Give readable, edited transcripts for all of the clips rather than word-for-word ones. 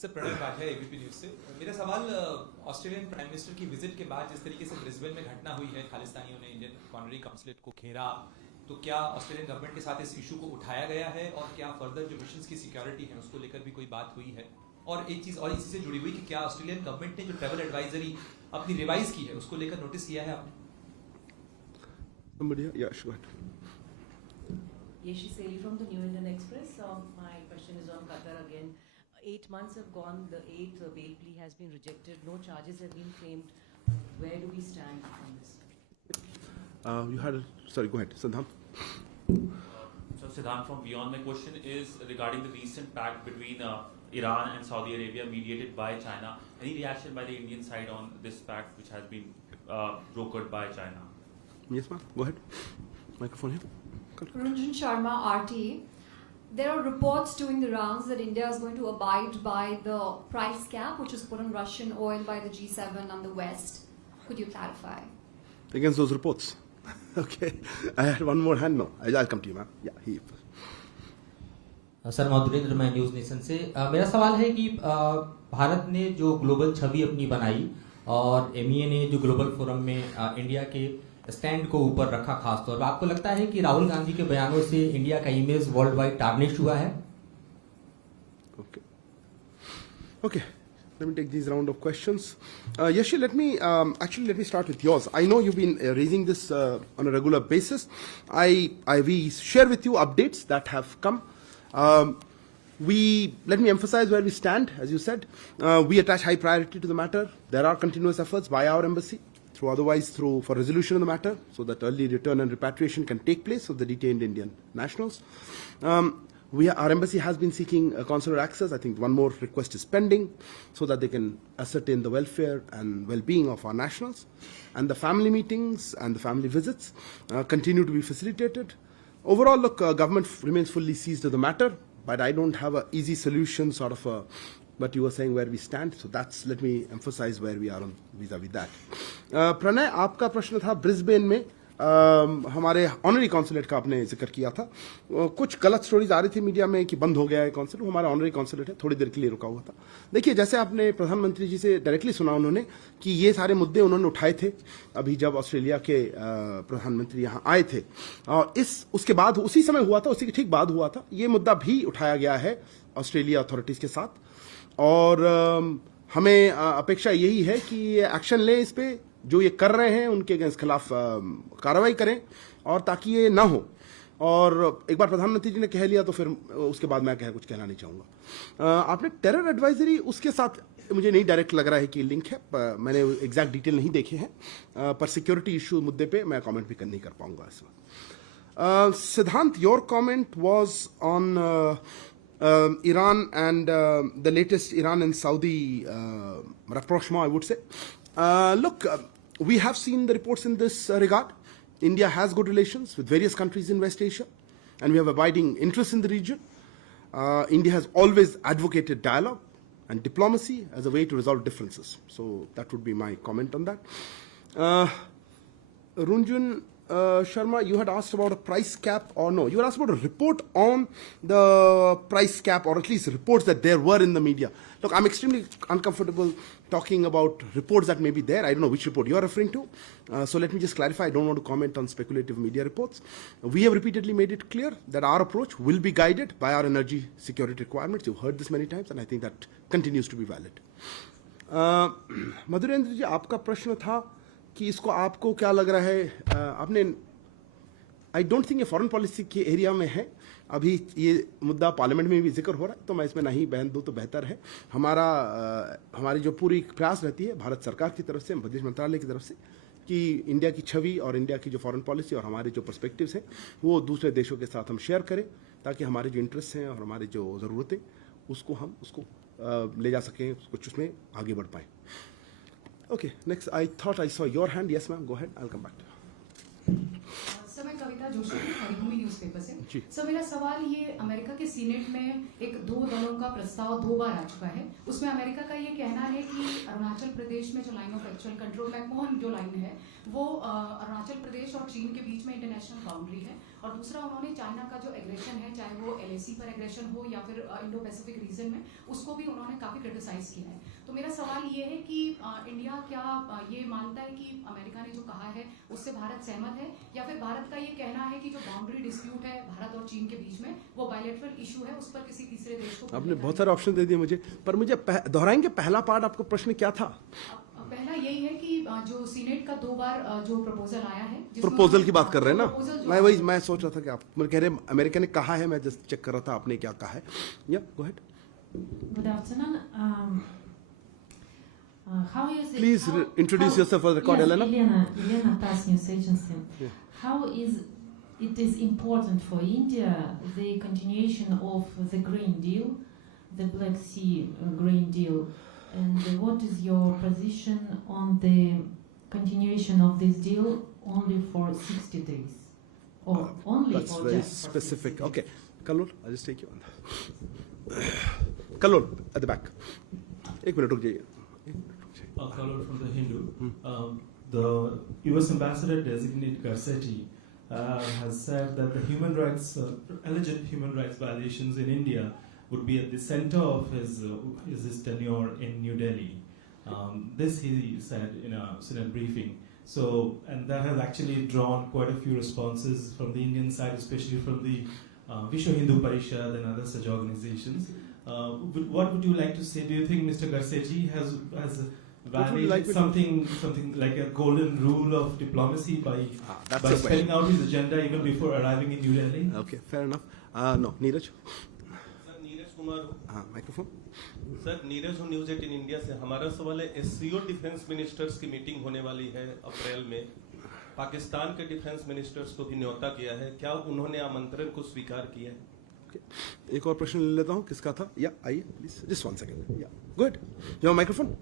Sir Pranay बाठा ABP news से। मेरा सवाल ऑस्ट्रेलियन प्राइम मिनिस्टर की विजिट के बाद जिस तरीके से ब्रिस्बेन में घटना हुई है, खालिस्तानियों ने इंडियन ऑनरी काउंसलेट को घेरा, तो क्या ऑस्ट्रेलियन गवर्नमेंट के साथ इस इशू को उठाया गया है और क्या फर्दर जो मिशंस की सिक्योरिटी है उसको लेकर भी कोई बात हुई है? और एक चीज और इसी से जुड़ी हुई कि क्या ऑस्ट्रेलियन गवर्नमेंट ने जो ट्रैवल एडवाइजरी अपनी रिवाइज की है उसको लेकर नोटिस किया है आपने? Yeshi Seli from the New Indian Express. My question is on Qatar again. 8 months have gone. The 8th bail plea has been rejected. No charges have been claimed. Where do we stand on this? Sorry, go ahead, Siddhant. So Siddhant from Beyond. My question is regarding the recent pact between Iran and Saudi Arabia mediated by China. Any reaction by the Indian side on this pact which has been brokered by China? Yes, ma'am. Go ahead. Microphone here. Ranjan Sharma, RT. There are reports doing the rounds that India is going to abide by the price cap which is put on Russian oil by the G7 and the West. Could you clarify? Against those reports. Okay. I had one more hand. No, I'll come to you, ma'am. Yeah, he. Sir Madhurendra, मैं news nation से। मेरा सवाल है कि भारत ने जो global छवि अपनी बनाई और एमईए ने जो ग्लोबल फोरम में इंडिया के स्टैंड को ऊपर रखा, खास तौर पर आपको लगता है कि राहुल गांधी के बयानों से इंडिया का इमेज वर्ल्ड वाइड टार्निश हुआ है? Okay. Let me take these round of questions. Yashi, let me start with yours. I know you've been raising this on a regular basis. We share with you updates that have come. Let me emphasize where we stand. As you said, we attach high priority to the matter. There are continuous efforts by our embassy for resolution of the matter, so that early return and repatriation can take place of the detained Indian nationals. Our embassy has been seeking consular access. I think one more request is pending, so that they can ascertain the welfare and well-being of our nationals. And the family meetings and the family visits continue to be facilitated. Overall, look, government remains fully seized of the matter, but I don't have an easy solution but you were saying where we stand, so let me emphasize where we are on vis-a-vis that. Pranay, आपका प्रश्न था Brisbane में हमारे honorary consulate का आपने जिक्र किया था। कुछ गलत स्टोरीज आ रही थी मीडिया में कि बंद हो गया है कॉन्सुलेट। हमारा ऑनरी कॉन्सुलेट है, थोड़ी देर के लिए रुका हुआ था। देखिए, जैसे आपने प्रधानमंत्री जी से डायरेक्टली सुना उन्होंने कि ये सारे मुद्दे उन्होंने उठाए थे अभी जब ऑस्ट्रेलिया के प्रधानमंत्री यहाँ आए थे, और उसके बाद उसी समय हुआ था, उसी के ठीक बाद हुआ था, ये मुद्दा भी उठाया गया है ऑस्ट्रेलिया अथॉरिटीज के साथ। और हमें अपेक्षा यही है कि ये एक्शन लें इस पे, जो ये कर रहे हैं उनके खिलाफ कार्रवाई करें, और ताकि ये ना हो। और एक बार प्रधानमंत्री जी ने कह लिया तो फिर उसके बाद मैं कुछ कहना नहीं चाहूँगा। आपने टेरर एडवाइजरी, उसके साथ मुझे नहीं डायरेक्ट लग रहा है कि लिंक है, मैंने एग्जैक्ट डिटेल नहीं देखे हैं, पर सिक्योरिटी इशू मुद्दे पे मैं कमेंट भी नहीं कर पाऊंगा इस वक्त। सिद्धांत, your comment was on Iran and the latest Iran and Saudi rapprochement, I would say. Look, we have seen the reports in this regard. India has good relations with various countries in West Asia, and we have abiding interests in the region. India has always advocated dialogue and diplomacy as a way to resolve differences. So that would be my comment on that. Ranjan Sharma, you had asked about a price cap, or no, you had asked about a report on the price cap, or at least reports that there were in the media. Look, I'm extremely uncomfortable talking about reports that may be there. I don't know which report you are referring to. So let me just clarify, I don't want to comment on speculative media reports. We have repeatedly made it clear that our approach will be guided by our energy security requirements. You've heard this many times, and I think that continues to be valid. Madhurendra ji, आपका प्रश्न था कि इसको आपको क्या लग रहा है, आपने, आई डोंट थिंक ये फॉरेन पॉलिसी के एरिया में है, अभी ये मुद्दा पार्लियामेंट में भी जिक्र हो रहा है, तो मैं इसमें नहीं बहन दूँ तो बेहतर है। हमारी जो पूरी प्रयास रहती है भारत सरकार की तरफ से, विदेश मंत्रालय की तरफ से, कि इंडिया की छवि और इंडिया की जो फॉरेन पॉलिसी और हमारे जो पर्सपेक्टिव्स हैं वो दूसरे देशों के साथ हम शेयर करें, ताकि हमारे जो इंटरेस्ट हैं और हमारे जो ज़रूरतें हम उसको ले जा सकें, कुछ उसमें आगे बढ़ पाएँ। Okay, next, I thought I saw your hand. Yes, ma'am, go ahead. I'll come back to you. Sir, मैं कविता जोशी हरिभूमि न्यूज़पेपर से। जी। सर मेरा सवाल ये, अमेरिका के सीनेट में एक 2 दलों का प्रस्ताव 2 बार आ चुका है। उसमें अमेरिका का ये कहना है कि अरुणाचल प्रदेश में जो line of actual control McMahon जो लाइन है वो अरुणाचल प्रदेश और चीन के बीच में इंटरनेशनल बाउंड्री है। और दूसरा, उन्होंने चाइना का जो एग्रेशन है, चाहे वो LAC पर एग्रेशन हो या फिर इंडो पैसिफिक रीजन में, उसको भी उन्होंने काफ़ी क्रिटिसाइज किया है। तो मेरा सवाल ये है कि इंडिया क्या ये मानता है कि अमेरिका ने जो कहा है उससे भारत सहमत है, या फिर भारत का ये कहना है कि जो बाउंड्री डिस्प्यूट है भारत और चीन के बीच में वो बायलैटरल इशू है, उस पर किसी तीसरे देश को। आपने बहुत सारे ऑप्शन दे दिए मुझे, पर मुझे दोहराएंगे पहला पार्ट, आपका प्रश्न क्या था? पहला यही है कि जो सीनेट का 2 बार जो प्रपोजल आया है, प्रपोजल की बात कर रहे हैं ना, मैं सोच रहा था कि आप कह रहे हैं अमेरिका ने कहा है, मैं जस्ट चेक कर रहा था आपने क्या कहा है। या go ahead. Good afternoon. How is it? Please introduce yourself for the record, yes, Elena. Elena Tass News Agency. Yeah. How is it is important for India the continuation of the Green Deal, the Black Sea Green Deal, and what is your position on the continuation of this deal only for 60 days, or only That's for very just for specific. 60 days? Okay, Kallol, I'll just take you on that. Kallol, at the back. एक minute रुक जाइए। Kallol from the Hindu. The U.S. Ambassador designate Garcetti has said that the alleged human rights violations in India would be at the center of his tenure in New Delhi. This he said in a Senate briefing. So, and that has actually drawn quite a few responses from the Indian side, especially from the Vishwa Hindu Parishad and other such organizations. What would you like to say? Do you think Mr. Garcetti has violated something like a golden rule of diplomacy by spelling out his agenda even before arriving in New Delhi? Okay, fair enough. No, Neeraj. Sir Neeraj Kumar हो। हाँ, microphone. Sir Neeraj हूँ news 18 India से। हमारा सवाल है, SCO defence ministers की meeting होने वाली है अप्रैल में। पाकिस्तान के डिफेंस मिनिस्टर्स को भी न्योता किया है, क्या उन्होंने आमंत्रण को स्वीकार किया है? एक और प्रश्न ले लेता हूँ, किसका था? या आइए प्लीज, जस्ट 1 second. या go ahead, your microphone.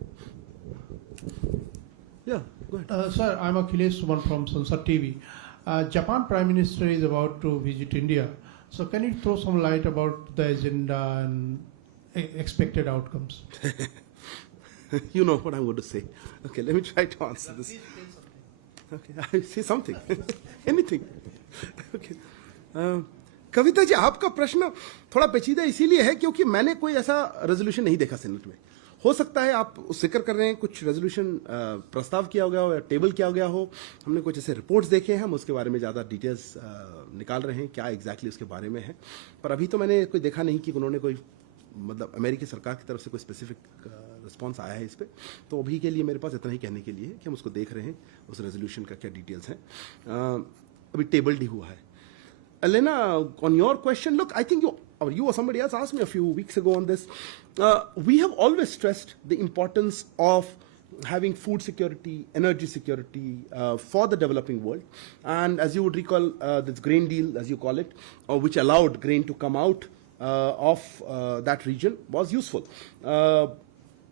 Yeah go ahead. Sir, I'm Akhilesh Suman from Sansad TV. Japan Prime Minister is about to visit India. So can you throw some light about the agenda and expected outcomes? You know what I'm going to say. Okay, let me try to answer this. Okay, I say something. Anything. Okay. Kavita ji, आपका प्रश्न थोड़ा पेचीदा इसीलिए है क्योंकि मैंने कोई ऐसा रेजोल्यूशन नहीं देखा सेनेट में। हो सकता है आप जिक्र कर रहे हैं कुछ रेजोल्यूशन प्रस्ताव किया गया हो या टेबल किया गया हो। हमने कुछ ऐसे रिपोर्ट्स देखे हैं, हम उसके बारे में ज़्यादा डिटेल्स निकाल रहे हैं क्या एग्जैक्टली उसके बारे में है। पर अभी तो मैंने कोई देखा नहीं कि उन्होंने कोई मतलब अमेरिकी सरकार की तरफ से कोई स्पेसिफिक रिस्पॉन्स आया है इस पर। तो अभी के लिए मेरे पास इतना ही कहने के लिए है कि हम उसको देख रहे हैं, उस रेजोल्यूशन का क्या डिटेल्स हैं। अभी टेबल्ड ही हुआ है। Elena, on your question, look, I think you or somebody else asked me a few weeks ago on this. We have always stressed the importance of having food security, energy security for the developing world. And as you would recall, this grain deal, as you call it, which allowed grain to come out of that region, was useful.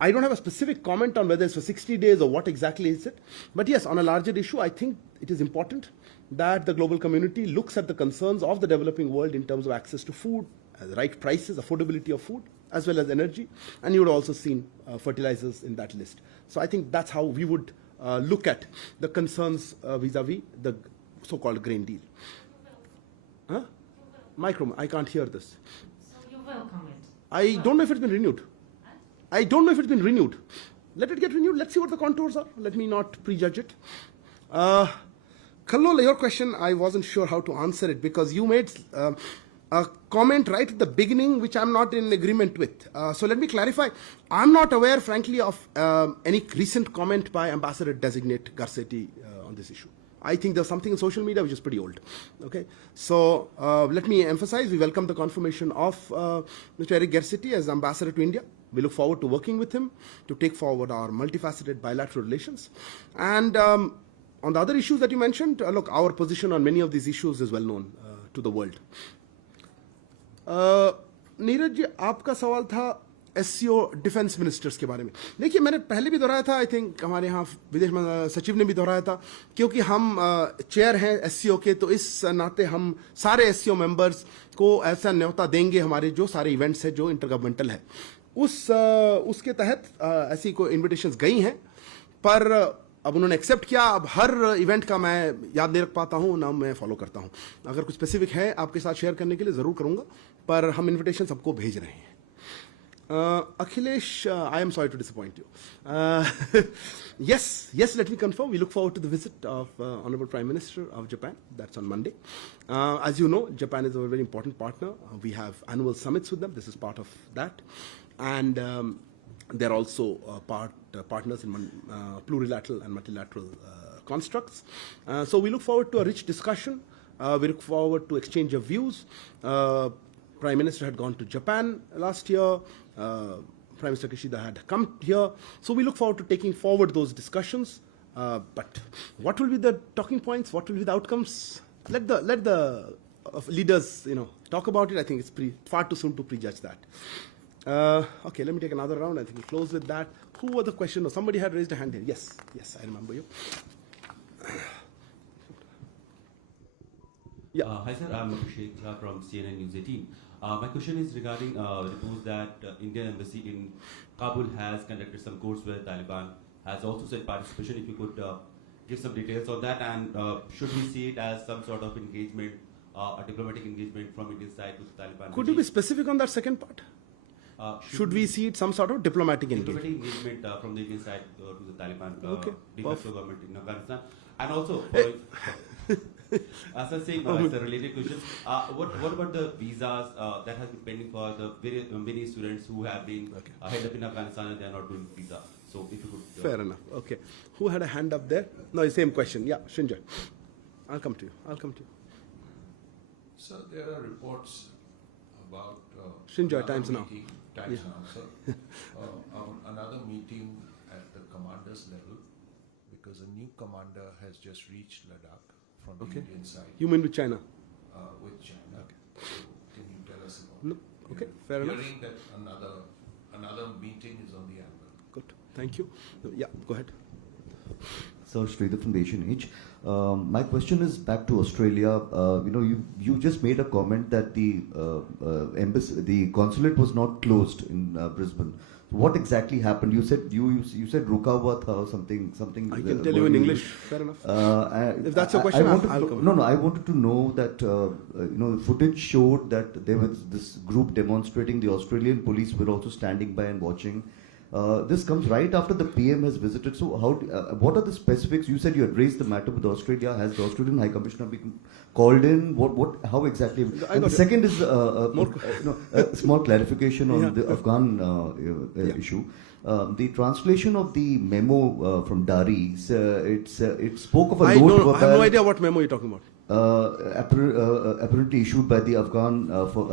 I don't have a specific comment on whether it's for 60 days or what exactly is it. But yes, on a larger issue, I think it is important that the global community looks at the concerns of the developing world in terms of access to food, right prices, affordability of food, as well as energy. And you would also seen fertilizers in that list. So I think that's how we would look at the concerns vis-a-vis the so-called grain deal. Huh? Micro, I can't hear this. So you welcome it? I don't know if it's been renewed. I don't know if it's been renewed. Let it get renewed. Let's see what the contours are. Let me not prejudge it. Kallol, your question, I wasn't sure how to answer it because you made a comment right at the beginning which I'm not in agreement with. So let me clarify. I'm not aware, frankly, of any recent comment by Ambassador-designate Garcetti on this issue. I think there's something in social media which is pretty old. Okay, so let me emphasize, we welcome the confirmation of Mr. Eric Garcetti as Ambassador to India. We look forward to working with him to take forward our multifaceted bilateral relations. And on the other issues that you mentioned, look, our position on many of these issues is well known to the world. Neeraj ji, आपका सवाल था SCO defence ministers के बारे में, देखिए मैंने पहले भी दोहराया था, आई थिंक हमारे यहाँ विदेश सचिव ने भी दोहराया था, क्योंकि हम चेयर हैं SCO के, तो इस नाते हम सारे SCO मेंबर्स को ऐसा न्योता देंगे, हमारे जो सारे इवेंट्स हैं जो इंटर गवर्नमेंटल है उसके तहत ऐसी कोई इन्विटेशंस गई हैं, पर अब उन्होंने एक्सेप्ट किया। अब हर इवेंट का मैं याद नहीं रख पाता हूँ, ना मैं फॉलो करता हूँ। अगर कुछ स्पेसिफिक है आपके साथ शेयर करने के लिए ज़रूर करूँगा, पर हम इन्विटेशन सबको भेज रहे हैं। Akhilesh, I am sorry to disappoint you. Yes, let me confirm. We look forward to the visit of Honorable Prime Minister of Japan. That's on Monday. As you know, Japan is a very important partner. We have annual summits with them. This is part of that. And they're also partners in plurilateral and multilateral constructs. So we look forward to a rich discussion. We look forward to exchange of views. Prime Minister had gone to Japan last year. Prime Minister Kishida had come here. So we look forward to taking forward those discussions. But what will be the talking points? What will be the outcomes? Let the leaders, talk about it. I think it's far too soon to prejudge that. Okay, let me take another round. I think we'll close with that. Who was the question? Oh, somebody had raised a hand here. Yes, I remember you. Yeah. Hi sir, I'm Abhishek Jha from CNN News 18. My question is regarding reports that Indian Embassy in Kabul has conducted some courts where Taliban has also said participation. If you could give some details on that, and should we see it as some sort of engagement, a diplomatic engagement from Indian side with the Taliban? Could you be specific on that second part? Should we see it some sort of diplomatic engagement? Diplomatic engagement from the Indian side to the Taliban, de facto government in Afghanistan, and also. As I say, it's a related question. What about the visas that has been pending for the many students who have been held up in Afghanistan and they are not doing visa? So if you could. Fair enough. Okay. Who had a hand up there? No, same question. Yeah, Shinjoy. I'll come to you. Sir, there are reports about Shinjoy, times now. Times now, sir. Another meeting at the commander's level, because a new commander has just reached Ladakh from the Indian side. You mean with China? With China. Okay. So can you tell us about No. Okay, fair enough. Hearing that another meeting is on the anvil. Good. Thank you. Yeah, go ahead. Sir, Sridhar from the Asian Age. My question is back to Australia. You just made a comment that the embassy, the consulate was not closed in Brisbane. What exactly happened? You said ruka hua tha or something. I can tell you in English. Fair enough. If that's your question, I'll come. No. I wanted to know that footage showed that there was this group demonstrating. The Australian police were also standing by and watching. This comes right after the PM has visited. So, what are the specifics? You said you had raised the matter with Australia. Has the Australian High Commissioner been called in? How exactly? And the second is a small clarification on the Afghan issue. The translation of the memo from Dari, it spoke of a note. I have no idea what memo you're talking about. Apparently issued by the Afghan for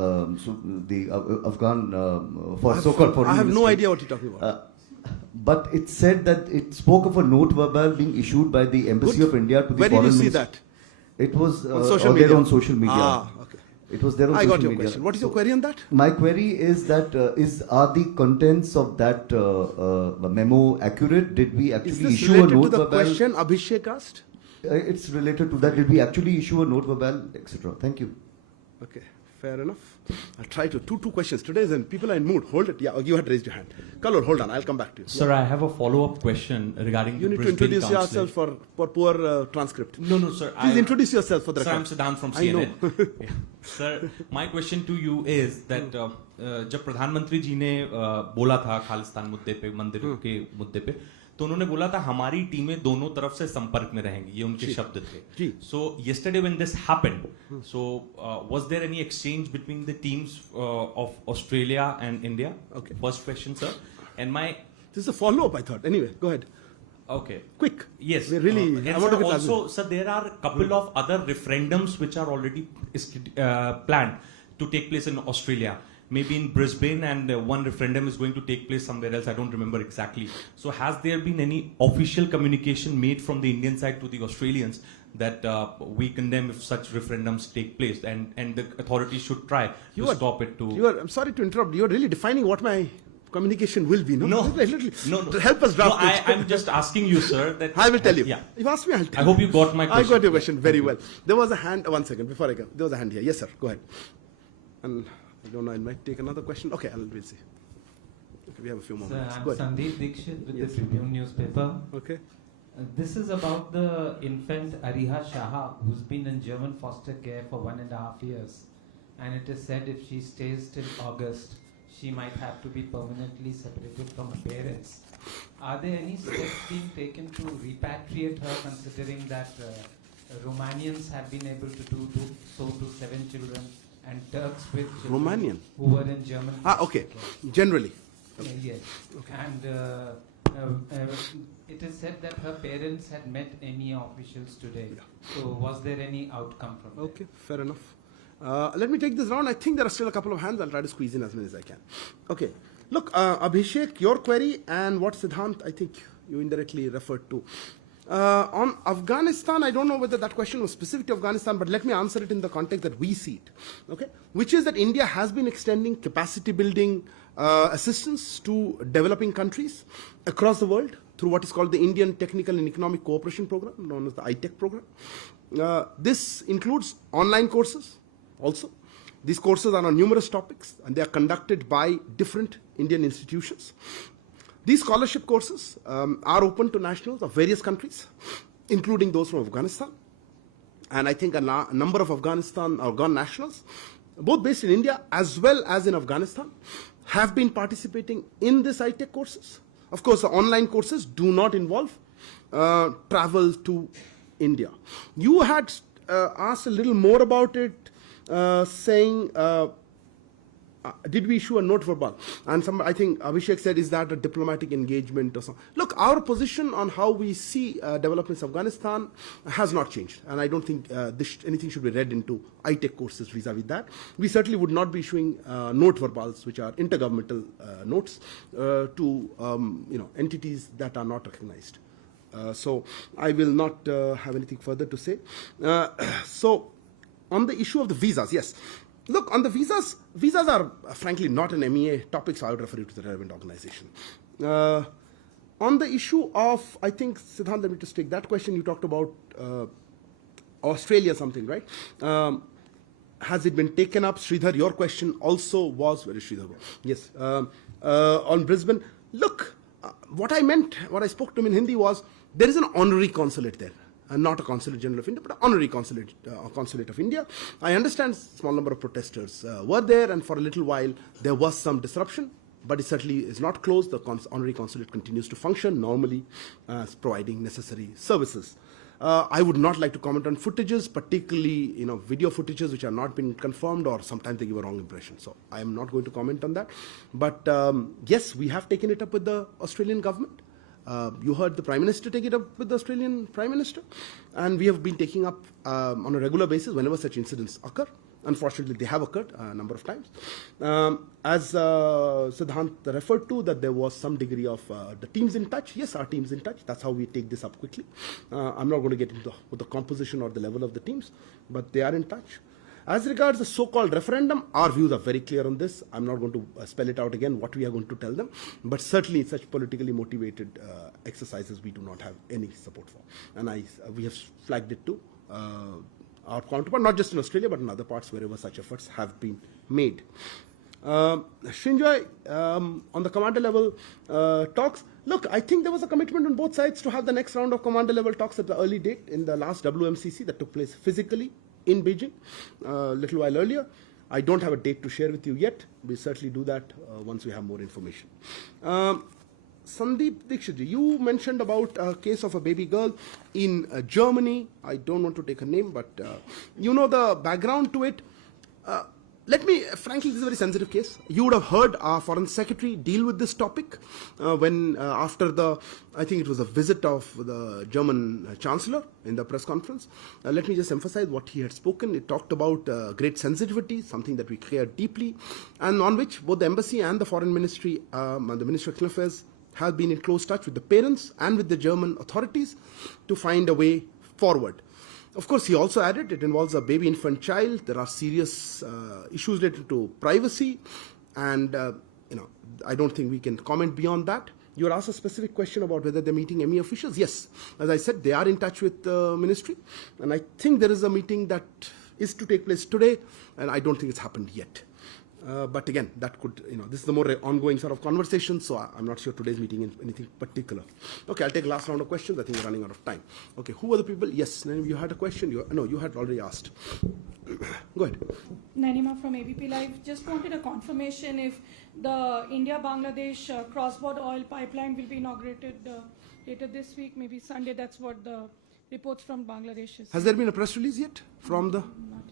so-called foreign. I have no idea what you're talking about. But it said that it spoke of a note verbal being issued by the Embassy of India to the Where foreign did you see minister. that? It was on social media. There on social media. Okay. It was there on I social got your media. question. What is your query on that? My query is that are the contents of that memo accurate? Did we actually issue a note related to the verbal? question Abhishek asked? It's related to that. Did we actually issue a note verbal, etc.? Thank you. Okay, fair enough. I'll try to. Two questions. Today, and people are in mood. Hold it. Yeah, you had raised your hand. Kalor, hold on. I'll come back to you. Sir, I have a follow-up question regarding you the need to Brisbane introduce yourself for poor transcript. No, sir. Please introduce yourself for the record. Sir, I'm Siddhant from CNN. Yeah. Sir, my question to you is that जब प्रधानमंत्री जी ने बोला था खालिस्तान मुद्दे पे, मंदिर के मुद्दे पे, तो उन्होंने बोला था हमारी टीमें दोनों तरफ से संपर्क में रहेंगी, ये उनके शब्द थे. So yesterday when this happened, so was there any exchange between the teams of Australia and India? Okay. First question, sir. And this is a follow-up, I thought. Anyway, go ahead. Okay. Quick. Yes. We're really. And sir, also, sir, there are a couple of other referendums which are already planned to take place in Australia. Maybe in Brisbane, and one referendum is going to take place somewhere else. I don't remember exactly. So has there been any official communication made from the Indian side to the Australians that we condemn if such referendums take place, and the authorities should try to stop it? I'm sorry to interrupt. You're really defining what my communication will be. No. Help us draft it. I'm just asking you, sir. That I will tell you. Yeah. You asked me, I'll tell I hope you got my question. I got your question very well. There was a hand. One second before I go. There was a hand here. Yes, sir. Go ahead. And I don't know. I might take another question. Okay, we'll see. Okay, we have a few more minutes. I'm Go ahead. Sandeep Dikshit with Yes. the Tribune newspaper. Okay. This is about the infant Ariha Shaha, who's been in German foster care for 1.5 years. And it is said if she stays till August, she might have to be permanently separated from her parents. Are there any steps being taken to repatriate her, considering that Romanians have been able to do so to 7 children, and Turks with children Romanian? who were in German Okay. Generally. Yes. Okay. And it is said that her parents had met MEA officials today. So was there any outcome from that? Okay, fair enough. Let me take this round. I think there are still a couple of hands. I'll try to squeeze in as many as I can. Okay. Look, Abhishek, your query and what Siddhant, I think you indirectly referred to. On Afghanistan, I don't know whether that question was specific to Afghanistan, but let me answer it in the context that we see it. Okay? Which is that India has been extending capacity building assistance to developing countries across the world through what is called the Indian Technical and Economic Cooperation Program, known as the ITEC program. This includes online courses also. These courses are on numerous topics and they are conducted by different Indian institutions. These scholarship courses are open to nationals of various countries, including those from Afghanistan. And I think a number of Afghan nationals, both based in India as well as in Afghanistan, have been participating in this ITEC courses. Of course, the online courses do not involve travel to India. You had asked a little more about it, saying, did we issue a note verbal? And I think Abhishek said, is that a diplomatic engagement or something? Look, our position on how we see developments in Afghanistan has not changed. And I don't think anything should be read into ITEC courses vis-a-vis that. We certainly would not be issuing note verbals, which are intergovernmental notes, to entities that are not recognized. So I will not have anything further to say. So on the issue of the visas, yes. Look, on the visas are frankly not an MEA topic, so I would refer you to the relevant organization. On the issue of, I think, Siddhant, let me just take that question. You talked about Australia something, right? Has it been taken up? Sridhar, your question also was, where is Sridhar? Yes, on Brisbane. Look, what I spoke to him in Hindi was, there is an honorary consulate there. Not a consulate general of India, but an honorary consulate of India. I understand small number of protesters were there, and for a little while there was some disruption, but it certainly is not closed. The honorary consulate continues to function normally, providing necessary services. I would not like to comment on footages, particularly video footages which have not been confirmed, or sometimes they give a wrong impression. So I am not going to comment on that. But yes, we have taken it up with the Australian government. You heard the Prime Minister take it up with the Australian Prime Minister, and we have been taking up on a regular basis whenever such incidents occur. Unfortunately, they have occurred a number of times. As Siddhant referred to, that there was some degree of the teams in touch. Yes, our team's in touch. That's how we take this up quickly. I'm not going to get into the composition or the level of the teams, but they are in touch. As regards the so-called referendum, our views are very clear on this. I'm not going to spell it out again, what we are going to tell them. But certainly in such politically motivated exercises, we do not have any support for. And we have flagged it to our counterpart, not just in Australia, but in other parts wherever such efforts have been made. Srinjoy, on the commander level talks, look, I think there was a commitment on both sides to have the next round of commander level talks at the early date in the last WMCC that took place physically in Beijing a little while earlier. I don't have a date to share with you yet. We'll certainly do that once we have more information. Sandeep Dikshit, you mentioned about a case of a baby girl in Germany. I don't want to take her name, but you know the background to it. Frankly, this is a very sensitive case. You would have heard our Foreign Secretary deal with this topic when after I think it was a visit of the German Chancellor in the press conference. Let me just emphasize what he had spoken. It talked about great sensitivity, something that we care deeply, and on which both the embassy and the Foreign Ministry, and the Ministry of External Affairs, have been in close touch with the parents and with the German authorities to find a way forward. Of course, he also added it involves a baby infant child. There are serious issues related to privacy, and I don't think we can comment beyond that. You were asked a specific question about whether they're meeting ME officials. Yes, as I said, they are in touch with the ministry, and I think there is a meeting that is to take place today, and I don't think it's happened yet. But again, that could, this is the more ongoing sort of conversation, so I'm not sure today's meeting is anything particular. Okay, I'll take last round of questions. I think we're running out of time. Okay, who are the people? Yes, you had a question. No, you had already asked. Go ahead. Nanima from ABP Live. Just wanted a confirmation if the India-Bangladesh cross-border oil pipeline will be inaugurated later this week, maybe Sunday. That's what the reports from Bangladesh is. Has there been a press release yet from the?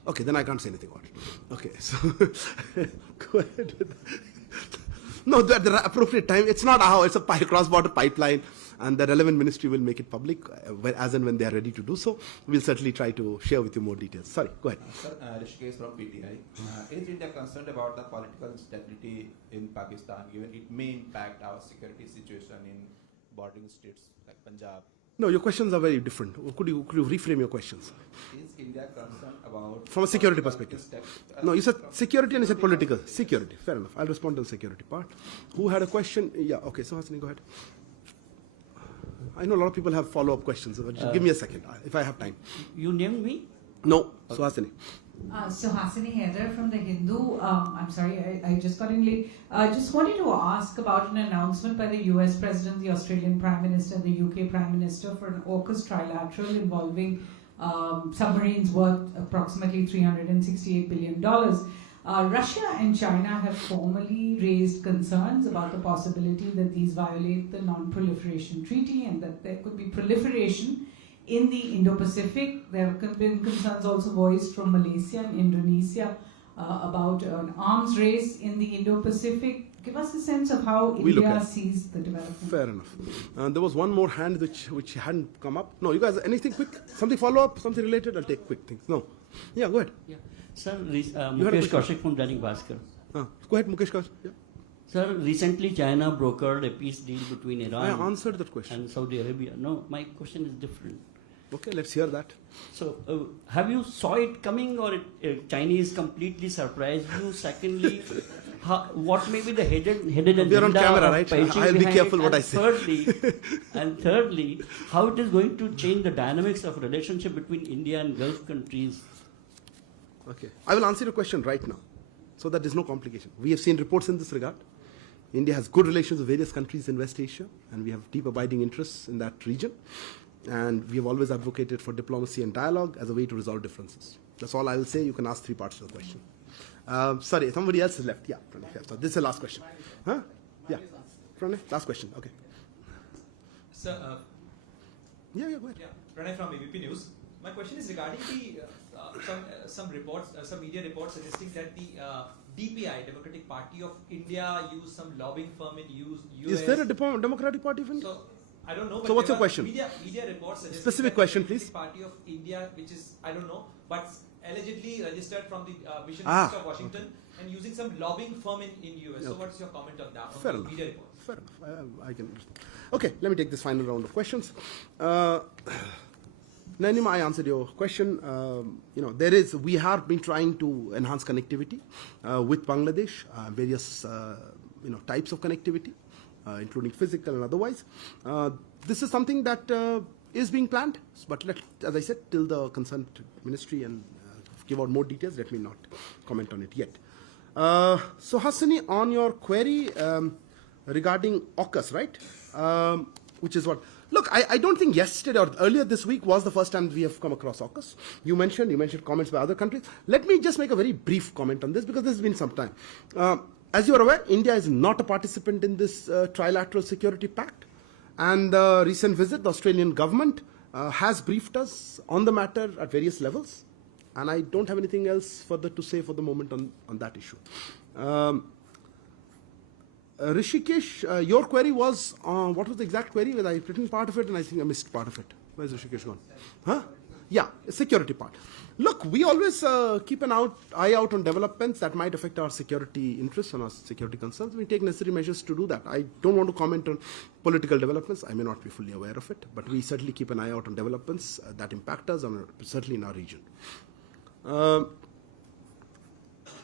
Okay, then I can't say anything about it. Okay, so go ahead. No, at the appropriate time. It's not how. It's a cross-border pipeline, and the relevant ministry will make it public as and when they are ready to do so. We'll certainly try to share with you more details. Sorry, go ahead. Sir, Rishikesh from PTI. Is India concerned about the political instability in Pakistan, given it may impact our security situation in bordering states like Punjab? No, your questions are very different. Could you reframe your questions? Is India concerned about... From a security perspective. No, you said security and you said political. Security, fair enough. I'll respond to the security part. Who had a question? Yeah, okay, so Hasani, go ahead. I know a lot of people have follow-up questions, so just give me a second, if I have time. You named me? No, okay. Suhasini. Suhasini Heather from The Hindu. I'm sorry, I just got in late. Just wanted to ask about an announcement by the US President, the Australian Prime Minister, and the UK Prime Minister for an AUKUS trilateral involving submarines worth approximately $368 billion. Russia and China have formally raised concerns about the possibility that these violate the Non-Proliferation Treaty and that there could be proliferation in the Indo-Pacific. There have been concerns also voiced from Malaysia and Indonesia about an arms race in the Indo-Pacific. Give us a sense of how India sees the development. Fair enough. There was one more hand which hadn't come up. No, you guys, anything quick? Something follow-up? Something related? I'll take quick things. No. Yeah, go ahead. Yeah. Sir, Mukesh Kaushik from Dainik Bhaskar. Go ahead, Mukesh Kaushik. Yeah. Sir, recently China brokered a peace deal between Iran I answered that question. and Saudi Arabia. No, my question is different. Okay, let's hear that. So, have you saw it coming, or Chinese completely surprised you? Secondly, what may be the hidden agenda? We are on camera, right? I'll be careful what I say. Thirdly, how it is going to change the dynamics of relationship between India and Gulf countries? Okay, I will answer your question right now, so that there's no complication. We have seen reports in this regard. India has good relations with various countries in West Asia, and we have deep abiding interests in that region. And we have always advocated for diplomacy and dialogue as a way to resolve differences. That's all I will say. You can ask three parts to the question. Sorry, somebody else has left. Yeah, Pranay. So this is the last question. Huh? Yeah, Pranay, last question. Okay. Sir, go ahead. Yeah, Pranay from ABP News. My question is regarding the some reports, some media reports suggesting that the DPI, Democratic Party of India, used some lobbying firm in US. Is there a Democratic Party of India? So, I don't know. But so what's your question? Media reports suggesting specific question, please. Party of India, which is I don't know, but allegedly registered from the Mission Office of Washington and using some lobbying firm in US. So what's your comment on that? Fair enough. Media reports. Fair enough. I can understand. Okay, let me take this final round of questions. Nanima, I answered your question. We have been trying to enhance connectivity with Bangladesh, various types of connectivity, including physical and otherwise. This is something that is being planned, but as I said, till the concerned ministry and give out more details, let me not comment on it yet. So Hasani, on your query regarding AUKUS, right? Which is what? Look, I don't think yesterday or earlier this week was the first time we have come across AUKUS. You mentioned comments by other countries. Let me just make a very brief comment on this because this has been some time. As you are aware, India is not a participant in this trilateral security pact. And the recent visit, the Australian government has briefed us on the matter at various levels. And I don't have anything else further to say for the moment on that issue. Rishikesh, your query was, what was the exact query? Well, I've written part of it and I think I missed part of it. Where's Rishikesh gone? Huh? Yeah, security part. Look, we always keep an eye out on developments that might affect our security interests and our security concerns. We take necessary measures to do that. I don't want to comment on political developments. I may not be fully aware of it, but we certainly keep an eye out on developments that impact us, and certainly in our region.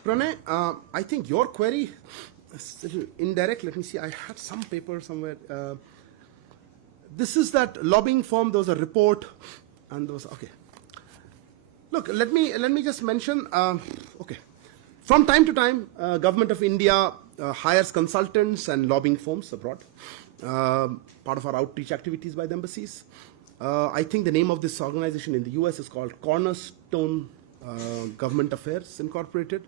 Pranay, I think your query It's a little indirect. Let me see. I had some paper somewhere. This is that lobbying firm. There was a report, and there was okay. Look, let me just mention. Okay, from time to time, Government of India hires consultants and lobbying firms abroad. Part of our outreach activities by the embassies. I think the name of this organization in the US is called Cornerstone Government Affairs Incorporated,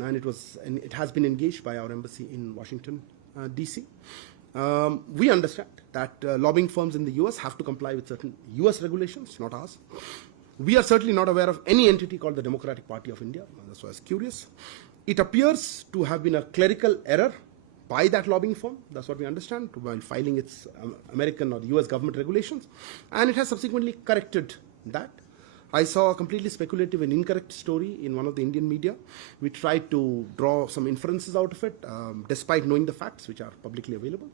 and it has been engaged by our embassy in Washington, DC. We understand that lobbying firms in the US have to comply with certain US regulations, not ours. We are certainly not aware of any entity called the Democratic Party of India. That's why I was curious. It appears to have been a clerical error by that lobbying firm. That's what we understand while filing its American or US government regulations, and it has subsequently corrected that. I saw a completely speculative and incorrect story in one of the Indian media. We tried to draw some inferences out of it, despite knowing the facts which are publicly available.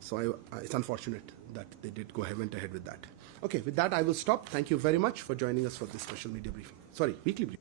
So it's unfortunate that they went ahead with that. Okay, with that I will stop. Thank you very much for joining us for this special media briefing. Sorry, weekly briefing.